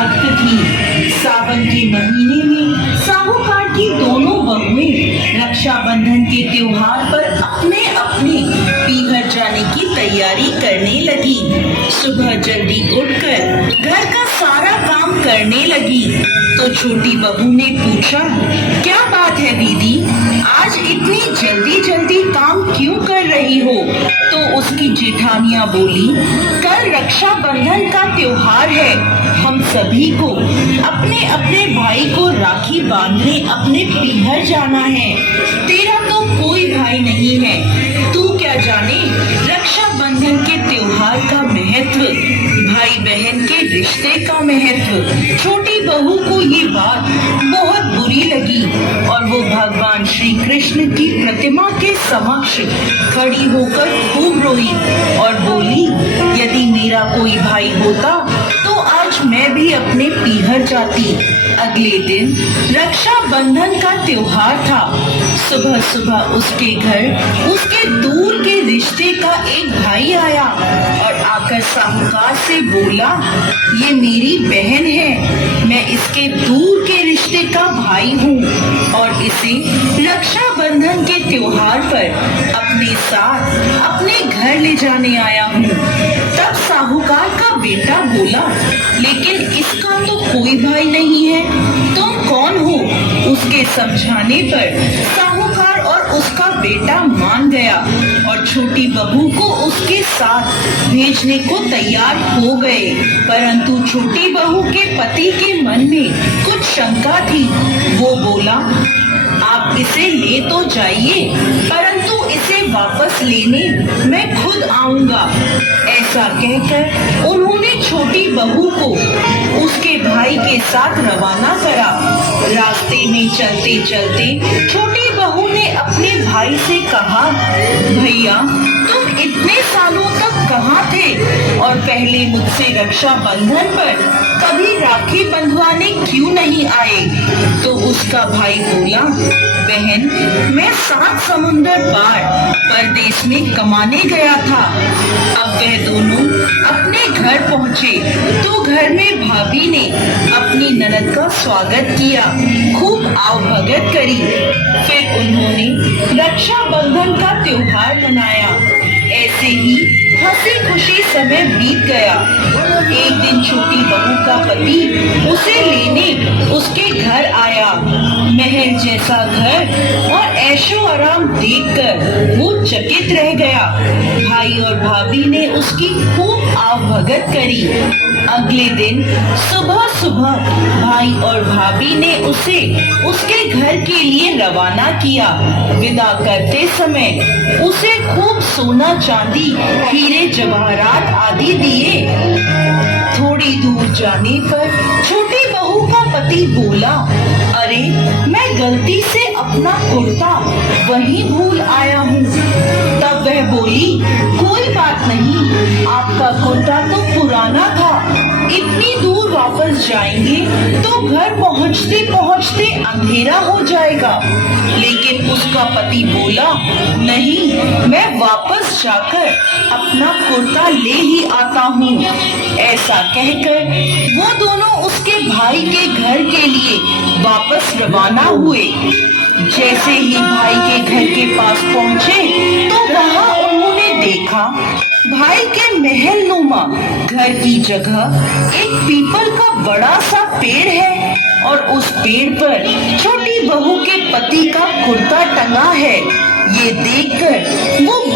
भक्त थी। सावन के महीने में साहूकार की दोनों बहुएं रक्षाबंधन के त्योहार पर अपने अपने पीहर जाने की तैयारी करने लगी। सुबह जल्दी उठकर घर का सारा काम करने लगी तो छोटी बहू ने पूछा, क्या बात है दीदी, आज इतनी जल्दी जल्दी काम क्यों कर रही हो? तो उसकी जेठानियां बोली, कल रक्षाबंधन का त्योहार है, हम सभी को अपने अपने भाई को राखी बांधने अपने पीहर जाना है। तेरा तो कोई भाई नहीं है, तू क्या जाने रक्षाबंधन के त्योहार का महत्व, भाई बहन के रिश्ते का महत्व। छोटी बहू को ये बात बहुत बुरी लगी और वो भगवान श्री कृष्ण की प्रतिमा के समक्ष खड़ी होकर खूब रोई और बोली, यदि मेरा कोई भाई होता तो आज मैं भी अपने पीहर जाती। अगले दिन रक्षाबंधन का त्योहार था। सुबह सुबह उसके घर उसके दूर के रिश्ते का एक भाई आया और आकर साहूकार से बोला, ये मेरी बहन है, मैं इसके दूर के रिश्ते का भाई हूँ और इसे रक्षाबंधन के त्योहार पर अपने साथ अपने घर ले जाने आया हूँ। तब साहूकार का बेटा बोला, लेकिन इसका तो कोई भाई नहीं है, तुम कौन हो? उसके समझाने पर साहूकार और उसका बेटा मान गया और छोटी बहू को उसके साथ भेजने को तैयार हो गए। परंतु छोटी बहू के पति के मन में कुछ शंका थी। वो बोला, आप इसे ले तो जाइए, परंतु इसे वापस लेने मैं खुद आऊंगा। ऐसा कहकर उन्होंने छोटी बहू को उसके भाई के साथ रवाना करा। रास्ते में चलते चलते छोटी बहू ने अपने भाई से कहा, भैया तुम इतने सालों तक कहाँ थे और पहले मुझसे रक्षाबंधन पर कभी राखी बंधवाने क्यों नहीं आए? तो उसका भाई बोला, बहन मैं 7 समुंदर पार परदेश में कमाने गया था। अब वह दोनों अपने घर पहुँचे तो घर में भाभी ने अपनी ननद का स्वागत किया, खूब आवभगत करी। फिर उन्होंने रक्षाबंधन का त्योहार मनाया। ऐसे ही हंसी खुशी समय बीत गया। एक दिन छोटी बहू का पति उसे लेने उसके घर आया। महल जैसा घर और ऐशो आराम देखकर वो चकित रह गया। भाई और भाभी ने उसकी खूब आवभगत करी। अगले दिन सुबह सुबह भाई और भाभी ने उसे उसके घर के लिए रवाना किया। विदा करते समय उसे खूब सोना चांदी हीरे जवाहरात आदि दिए। थोड़ी दूर जाने पर छोटी बहू का पति बोला, अरे मैं गलती से अपना कुर्ता वहीं भूल आया हूँ। तब वह बोली, कोई बात नहीं, आपका कुर्ता तो पुराना था, इतनी दूर वापस जाएंगे तो घर पहुँचते पहुँचते अंधेरा हो जाएगा। लेकिन उसका पति बोला, नहीं, मैं वापस जाकर अपना कुर्ता ले ही आता हूँ। ऐसा कहकर वो दोनों उसके भाई के घर के लिए वापस रवाना हुए। जैसे ही भाई के घर के पास पहुँचे तो वहाँ उन्होंने देखा भाई के महल नुमा घर की जगह एक पीपल का बड़ा सा पेड़ है और उस पेड़ पर छोटी बहू के पति का कुर्ता टंगा है। ये देखकर वो